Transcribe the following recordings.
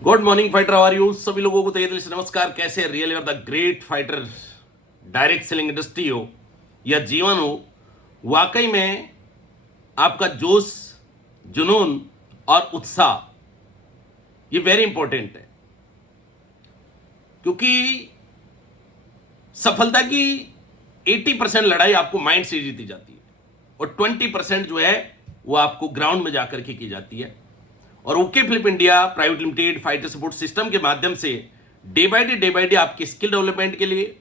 Good morning fighter, are you सभी लोगों को तहे दिल से नमस्कार। कैसे रियल और the great fighter, direct selling industry हो या जीवन हो, वाकई में आपका जोश, जुनून और उत्साह ये वेरी इंपॉर्टेंट है, क्योंकि सफलता की 80% लड़ाई आपको माइंड से जीती जाती है और 20% जो है वो आपको ग्राउंड में जाकर के की जाती है। और okay flip India private limited fighter support system के माध्यम से डे बाय डे आपके स्किल डेवलपमेंट के लिए,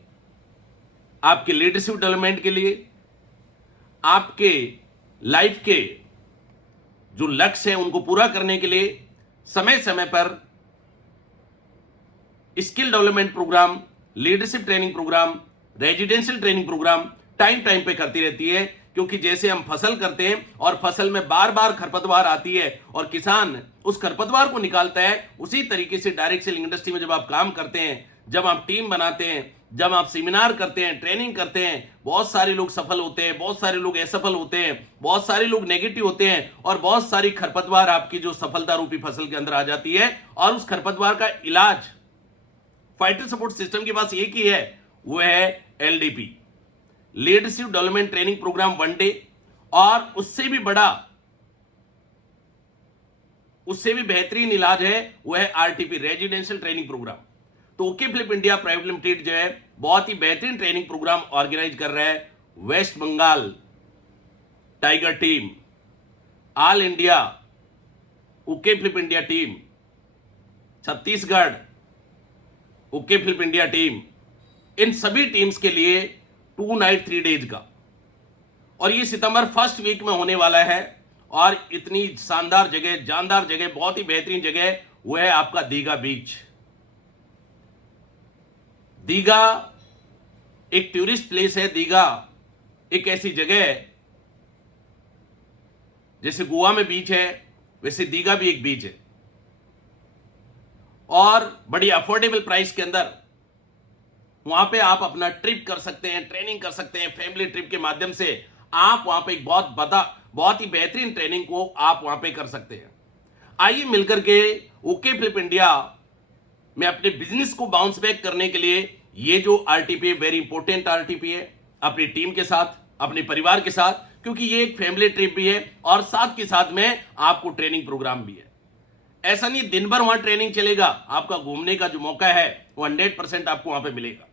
आपके लीडरशिप डेवलपमेंट के लिए, आपके लाइफ के जो लक्ष्य हैं उनको पूरा करने के लिए समय समय पर skill development programme, leadership training programme, residential training programme time time पे करती रहती है। क्योंकि जैसे हम फसल करते हैं और फसल में बार बार खरपतवार आती है और किसान उस खरपतवार को निकालता है, उसी तरीके से डायरेक्ट सेलिंग इंडस्ट्री में जब आप काम करते हैं, जब आप टीम बनाते हैं, जब आप सेमिनार करते हैं, ट्रेनिंग करते हैं, बहुत सारे लोग सफल होते हैं, बहुत सारे लोग असफल होते हैं, बहुत सारे लोग नेगेटिव होते हैं और बहुत सारी खरपतवार आपकी जो सफलता रूपी फसल के अंदर आ जाती है। और उस खरपतवार का इलाज फाइटर सपोर्ट सिस्टम के पास एक ही है, वो है LDP, leadership development training programme 1 day. और उससे भी बड़ा, उससे भी बेहतरीन इलाज है, वो है आरटीपी, रेजिडेंशियल ट्रेनिंग प्रोग्राम। तो okay flip India private limited जो है बहुत ही बेहतरीन ट्रेनिंग प्रोग्राम ऑर्गेनाइज कर रहा है। West Bengal tiger team, all India okay flip India team, Chhattisgarh okay flip India team, इन सभी टीम्स के लिए 2 नाइट 3 डेज का, और ये सितंबर फर्स्ट वीक में होने वाला है। और इतनी शानदार जगह, जानदार जगह, बहुत ही बेहतरीन जगह, वो है आपका दीघा बीच। दीघा एक टूरिस्ट प्लेस है। दीघा एक ऐसी जगह है, जैसे गोवा में बीच है वैसे दीघा भी एक बीच है, और बड़ी अफोर्डेबल प्राइस के अंदर वहां पे आप अपना ट्रिप कर सकते हैं, ट्रेनिंग कर सकते हैं। फैमिली ट्रिप के माध्यम से आप वहां पे एक बहुत ही बेहतरीन ट्रेनिंग को आप वहां पे कर सकते हैं। आइए मिलकर के ओके फ्लिप इंडिया में अपने बिजनेस को बाउंस बैक करने के लिए ये जो आरटीपी है, वेरी इंपॉर्टेंट आरटीपी है, अपनी टीम के साथ, अपने परिवार के साथ, क्योंकि ये एक फैमिली ट्रिप भी है और साथ के साथ में आपको ट्रेनिंग प्रोग्राम भी है। ऐसा नहीं दिन भर वहां ट्रेनिंग चलेगा, आपका घूमने का जो मौका है वो 100% आपको वहां पे मिलेगा।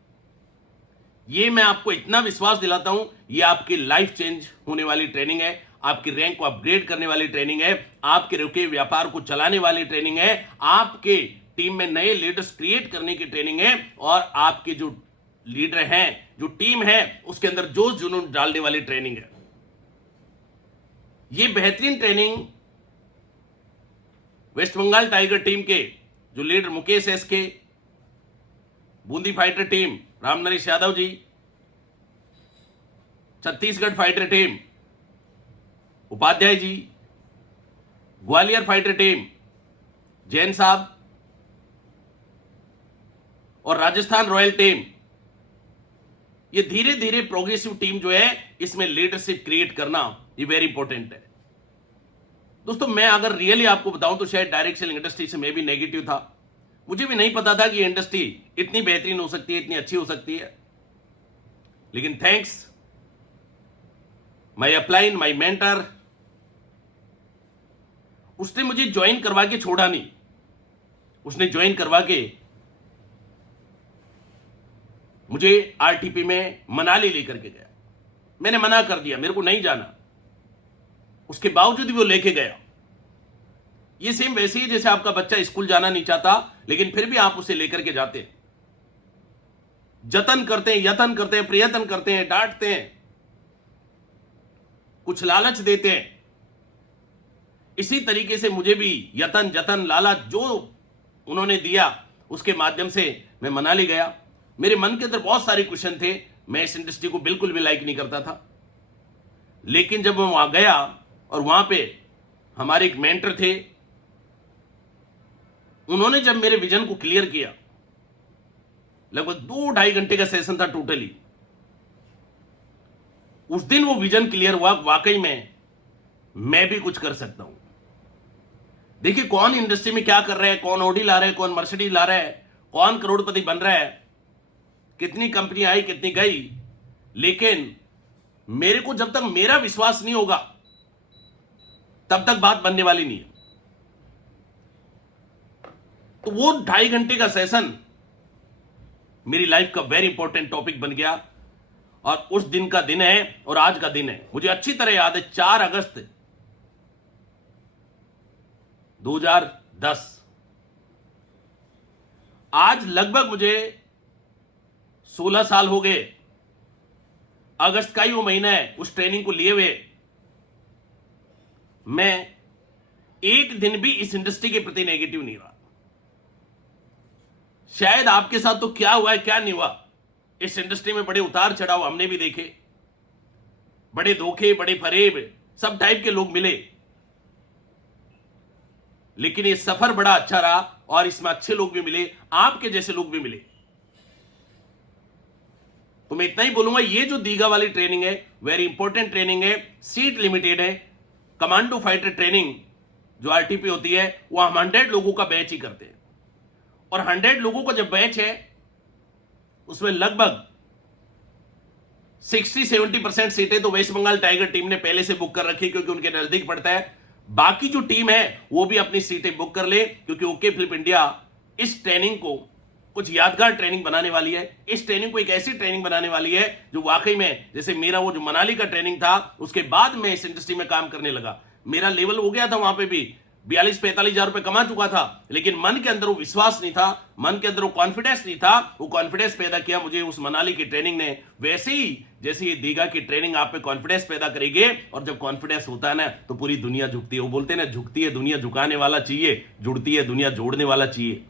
ये मैं आपको इतना विश्वास दिलाता हूं, ये आपकी लाइफ चेंज होने वाली ट्रेनिंग है, आपकी रैंक को अपग्रेड करने वाली ट्रेनिंग है, आपके रुके व्यापार को चलाने वाली ट्रेनिंग है, आपके टीम में नए लीडर्स क्रिएट करने की ट्रेनिंग है, और आपके जो लीडर हैं, जो टीम है, उसके अंदर जोश जुनून डालने वाली ट्रेनिंग है। ये बेहतरीन training West Bengal tiger team के जो leader Mukesh S K, Bundi fighter team Ramnaresh Yadav ji, Chhattisgarh fighter team Upadhyay ji, Gwalior fighter team Jain साहब, और राजस्थान रॉयल टीम, ये धीरे धीरे प्रोग्रेसिव टीम जो है, इसमें लीडरशिप क्रिएट करना ये वेरी इंपॉर्टेंट है। दोस्तों, मैं अगर रियली आपको बताऊं तो शायद डायरेक्ट सेलिंग इंडस्ट्री से मैं भी नेगेटिव था। मुझे भी नहीं पता था कि ये इंडस्ट्री इतनी बेहतरीन हो सकती है, इतनी अच्छी हो सकती है। लेकिन thanks my upline, my mentor, उसने मुझे ज्वाइन करवा के छोड़ा नहीं, उसने ज्वाइन करवा के मुझे आरटीपी में मनाली लेकर के गया। मैंने मना कर दिया, मेरे को नहीं जाना, उसके बावजूद भी वो लेके गया। ये सेम वैसे ही जैसे आपका बच्चा स्कूल जाना नहीं चाहता, लेकिन फिर भी आप उसे लेकर के जाते हैं, जतन करते हैं, यत्न करते हैं, प्रयत्न करते हैं, डांटते हैं, कुछ लालच देते हैं। इसी तरीके से मुझे भी यतन, जतन, लालच जो उन्होंने दिया, उसके माध्यम से मैं मनाली गया। मेरे मन के अंदर बहुत सारे क्वेश्चन थे, मैं इस इंडस्ट्री को बिल्कुल भी लाइक नहीं करता था। लेकिन जब मैं वहां गया और वहां पे हमारे एक मेंटर थे, उन्होंने जब मेरे विजन को क्लियर किया, लगभग 2-2.5 घंटे का सेशन था टोटली। उस दिन वो विजन क्लियर हुआ, वाकई में मैं भी कुछ कर सकता हूं। देखिए कौन इंडस्ट्री में क्या कर रहा है, कौन ऑडी ला रहा है, कौन मर्सिडीज ला रहा है, कौन करोड़पति बन रहा है, कितनी कंपनी आई कितनी गई, लेकिन मेरे को जब तक मेरा विश्वास नहीं होगा तब तक बात बनने वाली नहीं है। तो वो 2.5 घंटे का सेशन मेरी लाइफ का वेरी इंपॉर्टेंट टॉपिक बन गया, और उस दिन का दिन है और आज का दिन है। मुझे अच्छी तरह याद है 4 अगस्त 2010। आज लगभग मुझे 16 साल हो गए। अगस्त का ही वो महीना है, उस ट्रेनिंग को लिए हुए मैं एक दिन भी इस इंडस्ट्री के प्रति नेगेटिव नहीं रहा। शायद आपके साथ तो क्या हुआ है क्या नहीं हुआ, इस इंडस्ट्री में बड़े उतार चढ़ाव हमने भी देखे, बड़े धोखे, बड़े फरेब, सब टाइप के लोग मिले, लेकिन ये सफर बड़ा अच्छा रहा और इसमें अच्छे लोग भी मिले, आपके जैसे लोग भी मिले। तो मैं इतना ही बोलूंगा, ये जो दीघा वाली ट्रेनिंग है वेरी इंपॉर्टेंट ट्रेनिंग है, सीट लिमिटेड है। कमांडो फाइटर ट्रेनिंग जो आरटीपी होती है वो हम 100 लोगों का बैच ही करते हैं, और 100 लोगों का जब बैच है उसमें लगभग 60-70% सीटें तो वेस्ट बंगाल टाइगर टीम ने पहले से बुक कर रखी, क्योंकि उनके नजदीक पड़ता है। बाकी जो टीम है वो भी अपनी सीटें बुक कर ले, क्योंकि ओके फ्लिप इंडिया इस ट्रेनिंग को कुछ यादगार ट्रेनिंग बनाने वाली है। इस ट्रेनिंग को एक ऐसी ट्रेनिंग बनाने वाली है जो वाकई में, जैसे मेरा वो जो मनाली का ट्रेनिंग था, उसके बाद मैं इस इंडस्ट्री में काम करने लगा, मेरा लेवल हो गया था वहां पे भी 42-45 हजार रुपए कमा चुका था, लेकिन मन के अंदर वो विश्वास नहीं था, मन के अंदर वो कॉन्फिडेंस नहीं था। वो कॉन्फिडेंस पैदा किया मुझे उस मनाली की ट्रेनिंग ने। वैसे ही जैसे ये दीघा की ट्रेनिंग आप पे कॉन्फिडेंस पैदा करेगी, और जब कॉन्फिडेंस होता है ना तो पूरी दुनिया झुकती है। वो बोलते हैं ना, झुकती है दुनिया झुकाने वाला चाहिए, जुड़ती है दुनिया जोड़ने वाला चाहिए,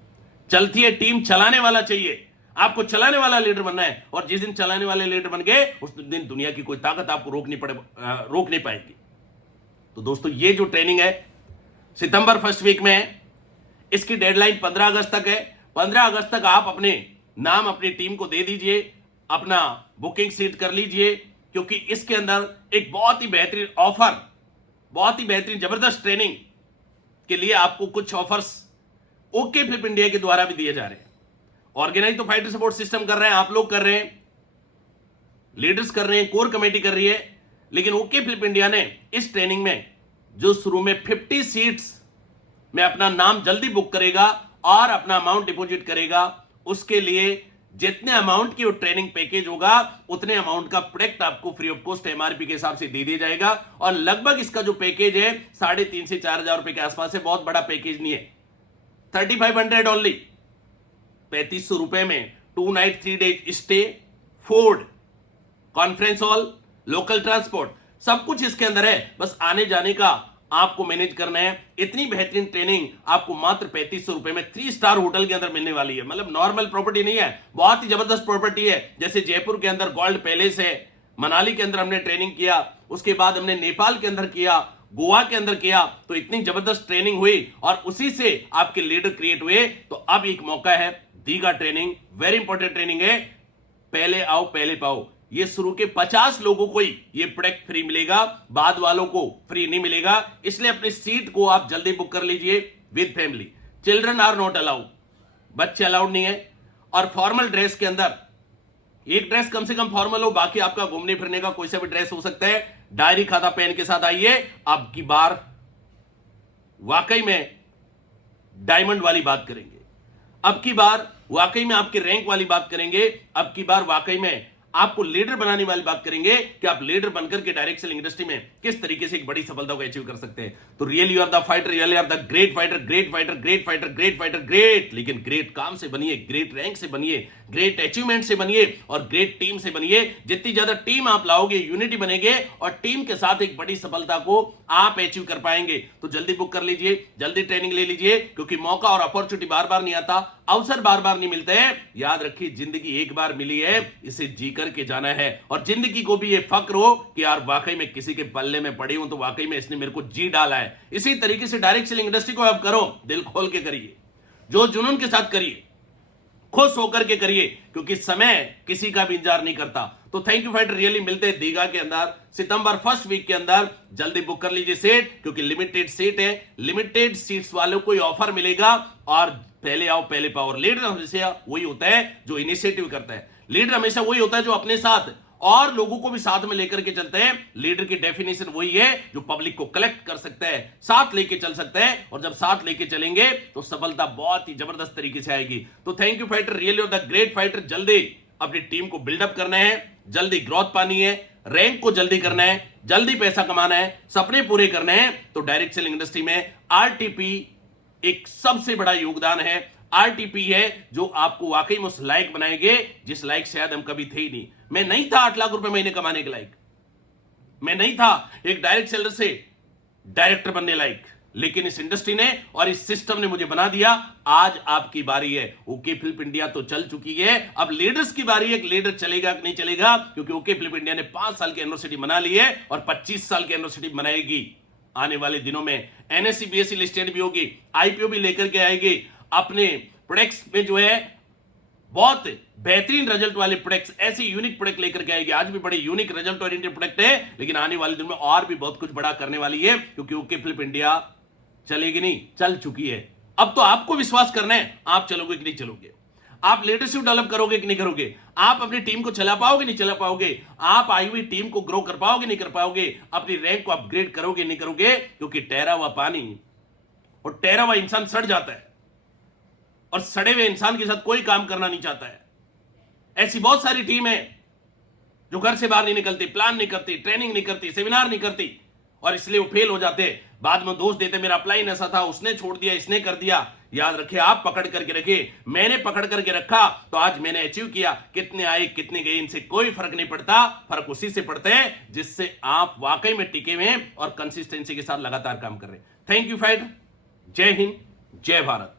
चलती है टीम चलाने वाला चाहिए। आपको चलाने वाला लीडर बनना है, और जिस दिन चलाने वाले लीडर बन गए उस दिन दुनिया की कोई ताकत आपको रोक नहीं पाएगी। तो दोस्तों, ये जो ट्रेनिंग है सितंबर फर्स्ट वीक में है, इसकी डेडलाइन 15 अगस्त तक है। 15 अगस्त तक आप अपने नाम अपनी टीम को दे दीजिए, अपना बुकिंग सीट कर लीजिए, क्योंकि इसके अंदर एक बहुत ही बेहतरीन ऑफर, बहुत ही बेहतरीन जबरदस्त ट्रेनिंग के लिए आपको कुछ ऑफर्स ओके फ्लिप इंडिया के द्वारा भी दिए जा रहे हैं। ऑर्गेनाइज तो फाइटर सपोर्ट सिस्टम कर रहे हैं, आप लोग कर रहे हैं, लीडर्स कर रहे हैं, कोर कमेटी कर रही है, लेकिन ओके फ्लिप इंडिया ने इस ट्रेनिंग में जो शुरू में 50 सीट्स में अपना नाम जल्दी बुक करेगा और अपना अमाउंट डिपॉजिट करेगा, उसके लिए जितने अमाउंट की वो ट्रेनिंग पैकेज होगा उतने अमाउंट का प्रोडक्ट आपको फ्री ऑफ कॉस्ट एमआरपी के हिसाब से दे दिया जाएगा। और लगभग इसका जो पैकेज है 3,500 से 4,000 रुपए के आसपास है, बहुत बड़ा पैकेज नहीं है। 3,500 ओनली, 3,500 रुपए में 2 night 3 day stay, food, conference hall, local transport, सब कुछ इसके अंदर है। बस आने जाने का आपको मैनेज करना है। इतनी बेहतरीन ट्रेनिंग आपको मात्र 3,500 रुपए में 3 स्टार होटल के अंदर मिलने वाली है। मतलब नॉर्मल प्रॉपर्टी नहीं है, बहुत ही जबरदस्त प्रॉपर्टी है। जैसे जयपुर के अंदर गोल्ड पैलेस है, मनाली के अंदर हमने ट्रेनिंग किया, उसके बाद हमने नेपाल के अंदर किया, गोवा के अंदर किया, तो इतनी जबरदस्त ट्रेनिंग हुई और उसी से आपके लीडर क्रिएट हुए। तो अब एक मौका है, Digha training very important training है, पहले आओ पहले पाओ। ये शुरू के 50 लोगों को ही ये प्रोडक्ट फ्री मिलेगा, बाद वालों को फ्री नहीं मिलेगा। इसलिए अपनी सीट को आप जल्दी बुक कर लीजिए with family. Children are not allowed, बच्चे अलाउड नहीं है। और फॉर्मल ड्रेस के अंदर एक ड्रेस कम से कम फॉर्मल हो, बाकी आपका घूमने फिरने का कोई सा भी ड्रेस हो सकता है। डायरी खाता पेन के साथ आइए। अब की बार वाकई में डायमंड वाली बात करेंगे, अब की बार वाकई में आपके रैंक वाली बात करेंगे, अब की बार वाकई में आपको लीडर बनाने वाली बात करेंगे कि आप लीडर बनकर के डायरेक्ट सेलिंग इंडस्ट्री में किस तरीके से एक बड़ी सफलता को अचीव कर सकते हैं। तो really you are the fighter, really are the great fighter, great fighter, great fighter, great fighter, great. लेकिन ग्रेट काम से बनिए, ग्रेट रैंक से बनिए, ग्रेट अचीवमेंट से बनिए और ग्रेट टीम से बनिए। जितनी ज्यादा टीम आप लाओगे, यूनिटी बनेंगे और टीम के साथ एक बड़ी सफलता को आप अचीव कर पाएंगे। तो जल्दी बुक कर लीजिए, जल्दी ट्रेनिंग ले लीजिए, क्योंकि मौका और अपॉर्चुनिटी बार बार नहीं आता, अवसर बार बार नहीं मिलते हैं। याद रखिए, जिंदगी एक बार मिली है, इसे जी करके जाना है। और जिंदगी को भी ये फक्र हो कि यार वाकई में किसी के पल्ले में पड़ी हूं, तो वाकई में इसने मेरे को जी डाला है। इसी तरीके से डायरेक्ट सेलिंग इंडस्ट्री को आप करो, दिल खोल के करिए, जो जुनून के साथ करिए, खुश होकर के करिए, क्योंकि समय किसी का भी इंतजार नहीं करता। तो थैंक यू फाइटर, रियली मिलते हैं दीघा के अंदर सितंबर फर्स्ट वीक के अंदर। जल्दी बुक कर लीजिए सीट, क्योंकि लिमिटेड सीट है। लिमिटेड सीट्स वालों को ऑफर मिलेगा, और पहले आओ पहले पाओ। और लीडर हमेशा वही होता है जो इनिशिएटिव करता है। लीडर हमेशा वही होता है जो अपने साथ और लोगों को भी साथ में लेकर के चलते हैं। लीडर की डेफिनेशन वही है जो पब्लिक को कलेक्ट कर सकता है, साथ लेके चल सकता है। और जब साथ लेके चलेंगे तो सफलता बहुत ही जबरदस्त तरीके से आएगी। तो thank you fighter, really the great fighter. जल्दी अपनी टीम को बिल्डअप करना है, जल्दी ग्रोथ पानी है, रैंक को जल्दी करना है, जल्दी पैसा कमाना है, सपने पूरे करने हैं। तो डायरेक्ट सेलिंग इंडस्ट्री में आरटीपी एक सबसे बड़ा योगदान है। आरटीपी है जो आपको वाकई में उस लायक बनाएंगे जिस लायक शायद हम कभी थे ही नहीं। मैं नहीं था 8 लाख रुपए महीने कमाने के लायक, मैं नहीं था एक डायरेक्ट सेलर से डायरेक्टर बनने लायक, लेकिन इस इंडस्ट्री ने और इस सिस्टम ने मुझे बना दिया। आज आपकी बारी है। ओके फ्लिप इंडिया तो चल चुकी है, अब लीडर्स की बारी है कि लीडर चलेगा कि नहीं चलेगा, क्योंकि ओके फ्लिप इंडिया ने 5 साल की यूनिवर्सिटी बना ली है और 25 साल की यूनिवर्सिटी बनाएगी। आने वाले दिनों में एनएससी बीएससी लिस्टेड भी होगी, आईपीओ भी लेकर के आएगी। अपने प्रोडक्ट्स में जो है बहुत बेहतरीन रिजल्ट वाले प्रोडक्ट्स, ऐसी यूनिक प्रोडक्ट लेकर के आएगी। आज भी बड़े यूनिक रिजल्ट ओरिएंटेड प्रोडक्ट है, लेकिन आने वाले दिनों में और भी बहुत कुछ बड़ा करने वाली है, क्योंकि ओके फ्लिप इंडिया चलेगी नहीं, चल चुकी है। अब तो आपको विश्वास करना है, आप चलोगे कि नहीं चलोगे, आप लीडरशिप डेवलप करोगे कि नहीं करोगे, आप अपनी टीम को चला पाओगे नहीं चला पाओगे, आप आई हुई टीम को ग्रो कर पाओगे नहीं कर पाओगे, अपनी रैंक को अपग्रेड करोगे नहीं करोगे। क्योंकि ठहरा हुआ पानी और ठहरा हुआ इंसान सड़ जाता है, और सड़े हुए इंसान के साथ कोई काम करना नहीं चाहता है। ऐसी बहुत सारी टीम है जो घर से बाहर नहीं निकलती, प्लान नहीं करती, ट्रेनिंग नहीं करती, सेमिनार नहीं करती, और इसलिए वो फेल हो जाते हैं। बाद में दोष देते मेरा अप्लाइन ऐसा था, उसने छोड़ दिया, इसने कर दिया। याद रखिए, आप पकड़ करके रखिए, मैंने पकड़ करके रखा तो आज मैंने अचीव किया। कितने आए कितने गए इनसे कोई फर्क नहीं पड़ता, फर्क उसी से पड़ता है जिससे आप वाकई में टिके हुए और कंसिस्टेंसी के साथ लगातार काम कर रहे हैं। थैंक यू फाइटर, जय हिंद, जय भारत।